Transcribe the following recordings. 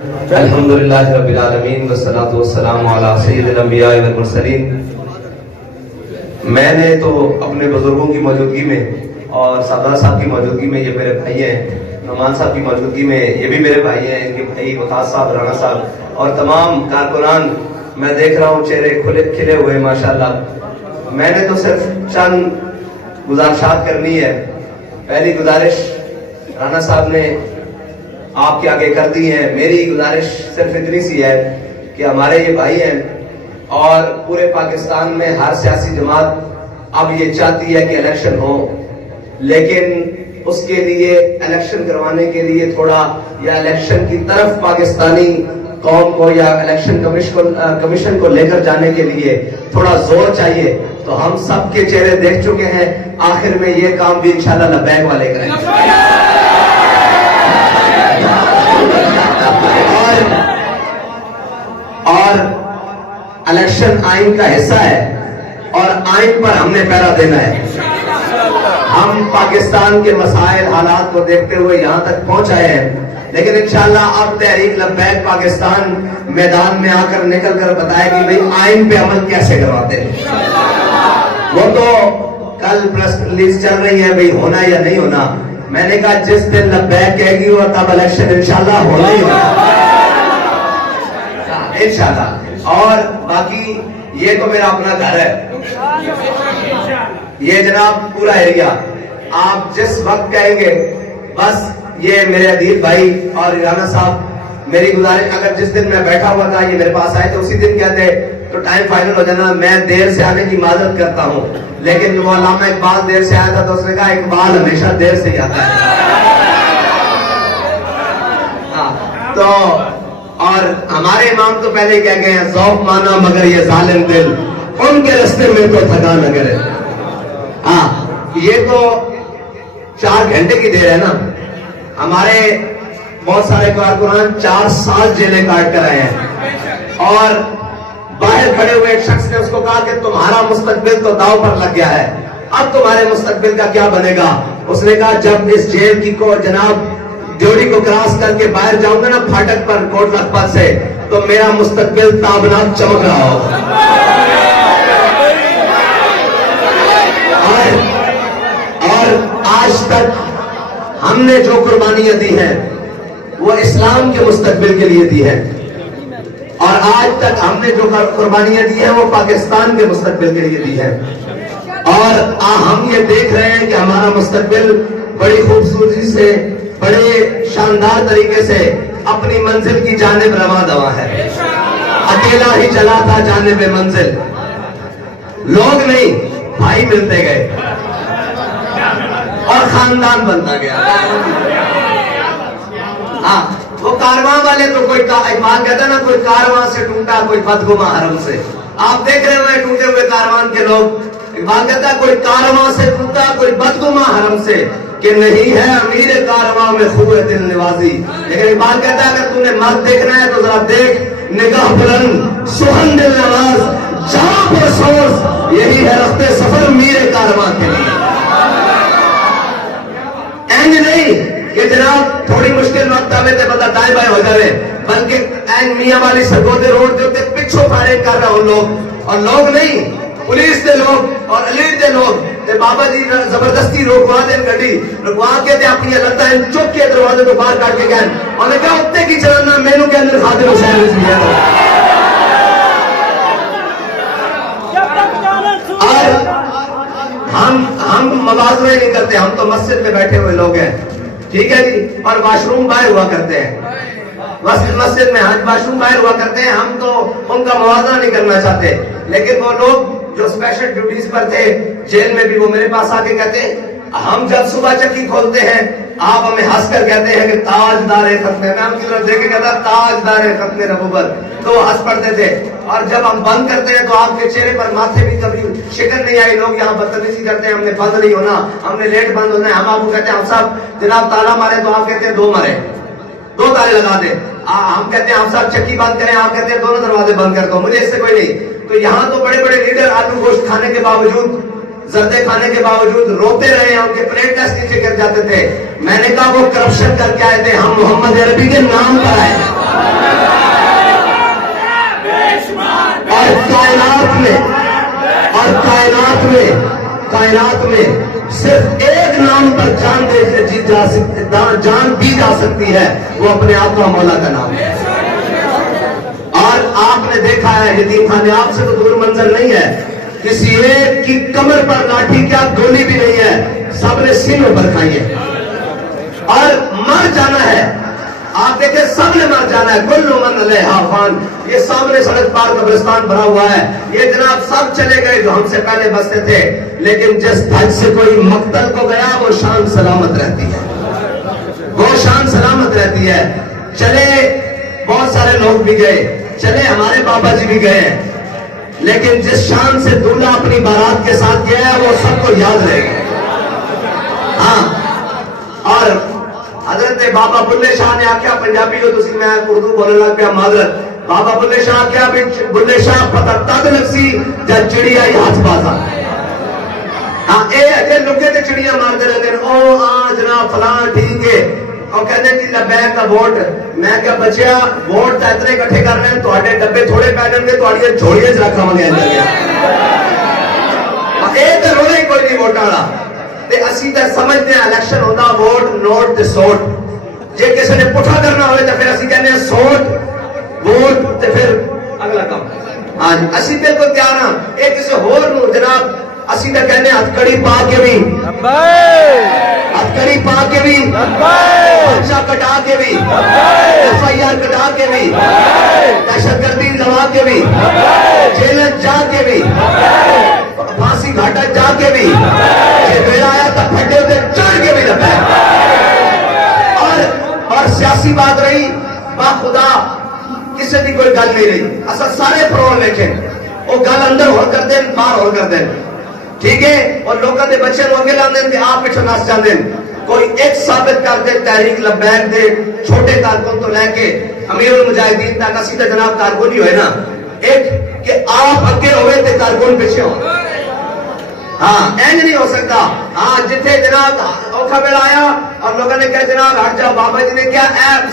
الحمدللہ رب العالمین والصلاة والسلام علی سید الانبیاء والمرسلین۔ میں نے تو اپنے بزرگوں کی موجودگی میں اور سردار صاحب کی موجودگی میں، یہ میرے بھائی ہیں، نعمان صاحب کی موجودگی میں یہ بھی میرے بھائی ہیں، ان کے بھائی وقاص صاحب، رانا صاحب اور تمام کارکنان، میں دیکھ رہا ہوں چہرے کھلے ہوئے ماشاءاللہ۔ میں نے تو صرف چند گزارشات کرنی ہے۔ پہلی گزارش رانا صاحب نے آپ کے آگے کر دی ہے، میری گزارش صرف اتنی سی ہے کہ ہمارے یہ بھائی ہیں اور پورے پاکستان میں ہر سیاسی جماعت اب یہ چاہتی ہے کہ الیکشن ہو، لیکن اس کے لیے الیکشن کروانے کے لیے تھوڑا، یا الیکشن کی طرف پاکستانی قوم کو یا الیکشن کمیشن کو لے کر جانے کے لیے تھوڑا زور چاہیے۔ تو ہم سب کے چہرے دیکھ چکے ہیں، آخر میں یہ کام بھی انشاءاللہ لبیک والے کریں گے۔ اور الیکشن آئین کا حصہ ہے اور آئین پر ہم نے پہرا دینا ہے۔ ہم پاکستان کے مسائل حالات کو دیکھتے ہوئے یہاں تک پہنچ آئے ہیں، لیکن انشاءاللہ اب تحریک لبیک پاکستان میدان میں آ کر نکل کر بتائے گی بھئی آئین پہ عمل کیسے کرواتے ہیں۔ وہ تو کل پریس ریلیز چل رہی ہے بھئی ہونا یا نہیں ہونا۔ میں نے کہا جس دن لبیک کہے گی اور تب الیکشن انشاءاللہ ہونا ہی ہونا انشاءاللہ۔ اور باقی یہ تو میرا اپنا گھر ہے، یہ جناب پورا ایریا، آپ جس وقت کہیں گے بس یہ میرے عدیل بھائی اور رانا صاحب، میری گزارش اگر جس دن میں بیٹھا ہوا تھا یہ میرے پاس آئے تو اسی دن کہتے تو ٹائم فائنل ہو جانا، میں دیر سے آنے کی معذرت کرتا ہوں، لیکن وہ علامہ اقبال دیر سے آیا تھا تو اس نے کہا اقبال ہمیشہ دیر سے ہی آتا ہے۔ تو اور ہمارے امام تو پہلے کہہ گئے ہیں ذوق مانا مگر یہ ظالم دل ان کے رستے میں تو تھکا نہ کرے۔ یہ تو 4 گھنٹے کی دیر ہے نا، ہمارے بہت سارے کارکنان 4 سال جیلیں کاٹ کر آئے ہیں، اور باہر کھڑے ہوئے ایک شخص نے اس کو کہا کہ تمہارا مستقبل تو داؤ پر لگ گیا ہے، اب تمہارے مستقبل کا کیا بنے گا؟ اس نے کہا جب اس جیل کی کو جناب ڈیوڑی کو کراس کر کے باہر جاؤں گا نا پھاٹک پر کوٹ لکھپت سے، تو میرا مستقبل تابناک چمک رہا ہو۔ اور آج تک ہم نے جو قربانیاں دی ہیں وہ اسلام کے مستقبل کے لیے دی ہیں، اور آج تک ہم نے جو قربانیاں دی ہیں وہ پاکستان کے مستقبل کے لیے دی ہیں، اور ہم یہ دیکھ رہے ہیں کہ ہمارا مستقبل بڑی خوبصورتی سے، بڑے شاندار طریقے سے اپنی منزل کی جانب رواں دواں ہے۔ اکیلا ہی چلا تھا جانب منزل، لوگ نہیں بھائی ملتے گئے اور خاندان بنتا گیا۔ وہ کارواں والے تو کوئی اقبال کہتا نا کوئی کارواں سے ٹوٹا کوئی بدگماں حرم سے، آپ دیکھ رہے ہوئے ٹوٹے ہوئے کاروان کے لوگ۔ اقبال کہتا ہے کوئی کارواں سے ٹوٹا کوئی بدگماں حرم سے، کہ نہیں ہے امیر کارواں میں خوب دل نوازی۔ لیکن اقبال کہتا ہے اگر تم نے مرد دیکھنا ہے تو ذرا دیکھ نگاہ بلند سخن دل نواز جہاں پر سوز، یہی ہے رخت سفر میر کارواں کے لیے۔ اینج نہیں کہ جناب تھوڑی مشکل وقت آوے تے بتا دائیں بائیں ہو جاوے، بلکہ این میاں والی سرگودے روڈ جو تے پچھو پھاڑے کر رہا ہوں لوگ، اور لوگ نہیں پولیس دے لوگ اور علی دے لوگ تے بابا جی زبردستی روکوا دیں گڈی، رکوا کے تے اپنی لتاں چک کے دروازے تو باہر کاٹ کے گئے، اور نے کہا اتے کی چلانا مینوں کے اندر خادم حسین رضی ہے۔ اور ہم موازنے نہیں کرتے، ہم تو مسجد میں بیٹھے ہوئے لوگ ہیں، ٹھیک ہے جی، اور واش روم باہر ہوا کرتے ہیں، مسجد میں واش روم باہر ہوا کرتے ہیں، ہم تو ان کا موازنہ نہیں کرنا چاہتے۔ لیکن وہ لوگ جو اسپیشل ڈیوٹیز پر تھے جیل میں بھی، وہ میرے پاس آ کے کہتے ہیں ہم جب صبح چکی کھولتے ہیں آپ ہمیں ہنس کر کہتے ہیں کہ تاجدار ختم، میں ہم کی طرف دیکھ کے کہتا تاجدار ختم نبوت، تو وہ ہنس پڑتے تھے، اور جب ہم بند کرتے ہیں تو آپ کے چہرے پر ماتھے بھی کبھی شکن نہیں آئی، لوگ یہاں بدتمیزی کرتے ہیں ہم نے بند نہیں ہونا، ہم نے لیٹ بند ہونا ہے، ہم آپ کو کہتے ہیں ہم صاحب جناب تالا مارے تو آپ کہتے ہیں 2 مارے، 2 تالے لگا دیں، ہم کہتے ہیں ہم صاحب چکی بند کریں، آپ کہتے ہیں دونوں دروازے بند کر دو، مجھے اس سے کوئی نہیں۔ تو یہاں تو بڑے بڑے لیڈر آلو گوشت کھانے کے باوجود، زردے کھانے کے باوجود روتے رہے ہیں، ان کے پلیٹ ٹیسٹ نیچے گر جاتے تھے۔ میں نے کہا وہ کرپشن کر کے آئے تھے، ہم محمد عربی کے نام پر آئے۔ کائنات میں صرف ایک نام پر جان دی جا سکتی ہے، وہ اپنے آقا مولا کا نام ہے۔ اور آپ نے دیکھا ہے یتیم خانے آپ سے تو دور منظر نہیں ہے، کسی ایک کی کمر پر لاٹھی کیا گولی بھی نہیں ہے، سب نے سینوں پر کھائی ہے اور مر جانا ہے۔ آپ دیکھیں سب نے مر جانا ہے، کل من علیہا فان۔ یہ سامنے سڑک پار قبرستان بھرا ہوا ہے، یہ جناب سب چلے گئے جو ہم سے پہلے بستے تھے، لیکن جس دھج سے کوئی مقتل کو گیا وہ شان سلامت رہتی ہے، وہ شان سلامت رہتی ہے۔ چلے بہت سارے لوگ بھی گئے، چلے ہمارے بابا جی بھی گئے ہیں، لیکن جس شان سے دولہا اپنی بارات کے ساتھ گیا ہے وہ سب کو یاد رہے گا۔ ہاں، اور حضرت بابا بلے شاہ نے آکھیا پنجابی جو تسی میں اردو بولنے لگ پیا معذرت، بابا بلے شاہ کیا بلے شاہ پتہ تد لگسی جب چڑیا ہی ہاتھ بازا۔ ہاں اے اجے لکے تے چڑیاں مارتے رہتے ہیں، او ہاں جناب فلاں ٹھیک ہے، اور کہتے ہیں کہ لبیک کا ووٹ، میں کیا بچیا ووٹ تے اتنے اکٹھے کر رہے ہیں، تواڈے ڈبے تھوڑے پے جان گے، تواڈیاں جھوڑیاں چ رکھاں گے اندر گیا۔ اے تے رولا ہی کوئی نہیں ووٹاں والا۔ تے اسی تے سمجھتے ہیں الیکشن ہوندا ووٹ نوٹ تے سوٹ، جے کسی نے پٹھا کرنا ہوئے تے پھر اسی کہنے ہیں سوٹ ووٹ تے پھر اگلا کام۔ ہاں جی اسی بالکل تیار ہاں، اے کسی ہور نو جناب اسی تے کہنے ہتھکڑی پا کے بھی ہتھکڑی پا کے بھی پرچہ کٹا کے بھی ایف آئی آر کٹا کے بھی دہشت گردی لوا کے بھی جیلن جا کے بھی پھانسی گھاٹا جا کے بھی بیڑا آیا تھا پھٹے ہوتے چڑھ کے بھی لگا اور سیاسی بات رہی با خدا کسی بھی کوئی گل نہیں رہی، اصل سارے پرول دیکھیں وہ گل اندر ہو کر دیں باہر ہو کر دیں، ٹھیک ہے، اور لوگوں کے بچے لوگ اگے لاندے کہ آپ پچھو نس جاندے، کوئی ایک ثابت کر دے تحریک لبیک دے چھوٹے کارکن تو لے کے امیر المجاہدین تک اسی تے جناب کارکن ہی ہوئے نا، ایک کہ آپ اگے ہوئے تے کارکن پیچھے ہو۔ ہاں اینج نہیں ہو سکتا۔ ہاں جتھے جناب اوکھا ویلا آیا اور لوگوں نے کہا جناب ہٹ جاؤ، بابا جی نے کیا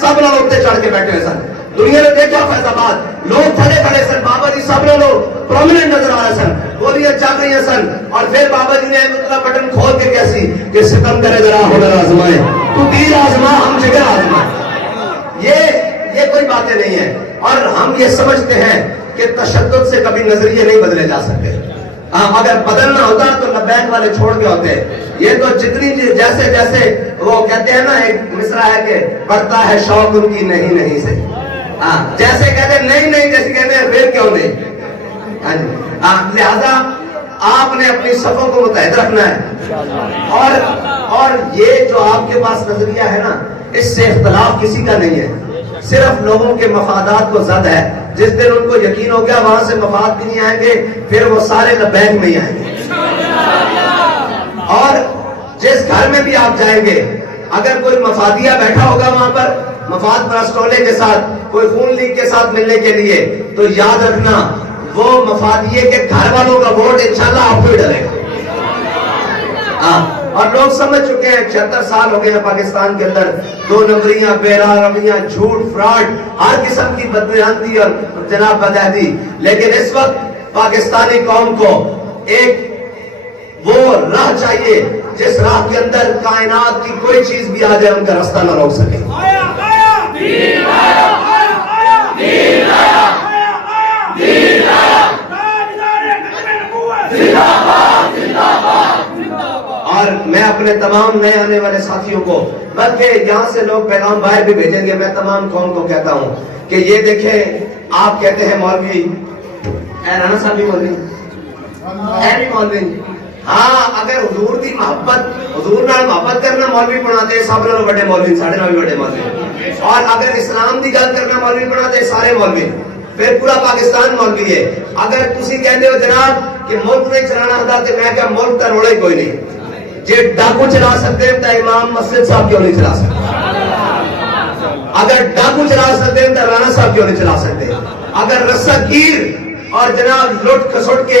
سب لوگ اتنے چڑھ کے بیٹھے ہوئے سن، دنیا نے دیکھا فیض آباد لوگ تھلے کھڑے سن، بابا جی سب لوگ پرومیننٹ نظر آ رہے سن، گولیاں چل رہی ہیں سن، اور پھر بابا جی نے اتنا بٹن کھول کے کیا سی کہ ستم کرے ذرا ہنر آزمائے، تو تیر آزما ہم جگر آزمائے۔ یہ کوئی باتیں نہیں ہیں، اور ہم یہ سمجھتے ہیں کہ تشدد سے کبھی نظریے نہیں بدلے جا سکتے۔ اگر بدلنا ہوتا تو لبیک والے چھوڑ کے ہوتے، یہ تو جتنی جیسے جیسے وہ کہتے ہیں نا ایک مصرع ہے کہ بڑھتا ہے شوق ان کی نہیں نہیں سے، جیسے کہتے ہیں نہیں نہیں جیسے کہتے ہیں پھر کیوں نہیں۔ لہذا آپ نے اپنی صفوں کو متحد رکھنا ہے، اور یہ جو آپ کے پاس نظریہ ہے نا اس سے اختلاف کسی کا نہیں ہے، صرف لوگوں کے مفادات کو زد ہے۔ جس دن ان کو یقین ہو گیا وہاں سے مفاد بھی نہیں آئیں گے، پھر وہ سارے لبیک میں ہی آئیں گے۔ اور جس گھر میں بھی آپ جائیں گے اگر کوئی مفادیہ بیٹھا ہوگا وہاں پر مفاد پرست ٹولے کے ساتھ، کوئی خون لیگ کے ساتھ ملنے کے لیے، تو یاد رکھنا وہ مفادیے کے گھر والوں کا ووٹ انشاءاللہ آپ کو ہی ڈلے گا۔ اور لوگ سمجھ چکے ہیں 76 سال ہو گئے ہیں پاکستان کے اندر، 2 نمبریاں، بیرا رویاں، جھوٹ، فراڈ، ہر قسم کی بدبیانتی اور جناب بدعہدی، لیکن اس وقت پاکستانی قوم کو ایک وہ راہ چاہیے جس راہ کے اندر کائنات کی کوئی چیز بھی آ جائے ان کا راستہ نہ روک سکے۔ اور میں اپنے تمام نئے آنے والے ساتھیوں کو، بلکہ یہاں سے لوگ پیغام باہر بھی بھیجیں گے، میں تمام قوم کو کہتا ہوں کہ یہ دیکھیں آپ کہتے ہیں مولوی رانا صاحب بھی مولوی مولوی، ہاں اگر حضور دی محبت، حضور نال محبت کرنا مولوی بناتے سب نال بڑے مولوی، ساڈے نال بھی بڑے مولوی، اور اگر اسلام دی گل کرنا مولوی بناتے سارے مولوی، پھر پورا پاکستان مولوی ہے۔ اگر تسی کہندے ہو جناب کہ ملک نہیں چلانا ہوتا تو میں کہا ملک کا روڑا ہی کوئی نہیں، جی ڈاکو چلا سکتے ہیں تو امام مسجد صاحب کیوں نہیں چلا سکتے؟ اگر ڈاکو چلا سکتے ہیں تو رانا صاحب کیوں نہیں چلا سکتے؟ اگر رسا گیر اور جناب لٹ کھسٹ کے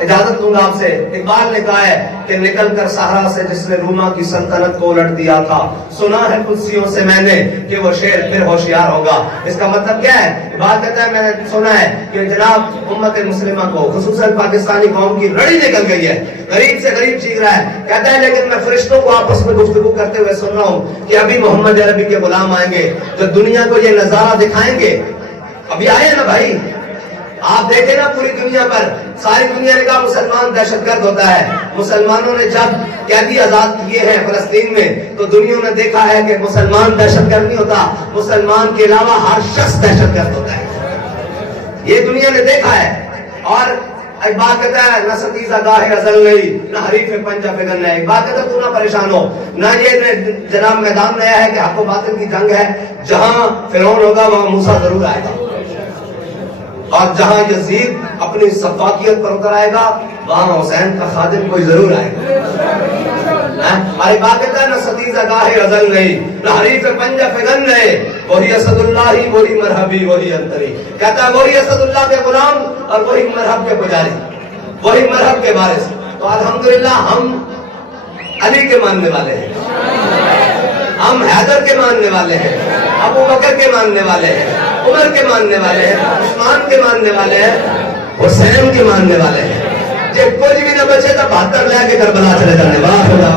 اجازت دوں گا آپ سے. اقبال نے کہا ہے کہ نکل کر صحرا سے جس نے روما کی سلطنت کو الٹ دیا تھا, سنا ہے قدسیوں سے میں نے کہ وہ شیر پھر ہوشیار ہوگا. اس کا مطلب کیا ہے؟ اقبال کہتا ہے میں نے سنا ہے کہ جناب امت مسلمہ کو خصوصاً پاکستانی قوم کی رڑی نکل گئی ہے, غریب سے غریب چیخ رہا ہے. کہتا ہے لیکن میں فرشتوں کو آپس میں گفتگو کرتے ہوئے سن رہا ہوں کہ ابھی محمد عربی کے غلام آئیں گے جو دنیا کو یہ نظارہ دکھائیں گے. ابھی آئے نا بھائی, آپ دیکھیں نا پوری دنیا پر, ساری دنیا نے کہا مسلمان دہشت گرد ہوتا ہے. مسلمانوں نے جب قیدی آزاد کیے ہیں فلسطین میں تو دنیا نے دیکھا ہے کہ مسلمان دہشت گرد نہیں ہوتا, مسلمان کے علاوہ ہر شخص دہشت گرد ہوتا ہے. یہ دنیا نے دیکھا ہے. اور ایک بات کہتا ہے نہ ستیزہ گاہ ازل نہیں نہ حریف پنجہ فگن ہے. ایک بات کہتا ہے تو نہ پریشان ہو, نہ یہ جناب میدان نیا ہے کہ حق و باطل کی جنگ ہے. جہاں فرعون ہوگا وہاں موسیٰ ضرور آئے گا, اور جہاں یزید اپنی سفاکیت پر اتر آئے گا وہاں حسین کا خادم کوئی ضرور آئے گا. ہماری بات کہتا ہے نہ ستیزہ گاہ ازل نہیں نہ حریف پنجہ فگن نہیں, وہی اسد اللہ ہی وہی مرحبی وہی انتری. کہتا ہے وہی اسد اللہ کے غلام اور وہی مرحب کے پجاری, وہی مرحب کے وارث. تو الحمدللہ ہم علی کے ماننے والے ہیں, ہم حیدر کے ماننے والے ہیں, ابو بکر کے ماننے والے ہیں, عمر کے ماننے والے ہیں, عثمان کے ماننے والے ہیں, حسین کے ماننے والے ہیں. جب کچھ بھی نہ بچے تو 72 لے کے کربلا چلے جانے. واہ خدا.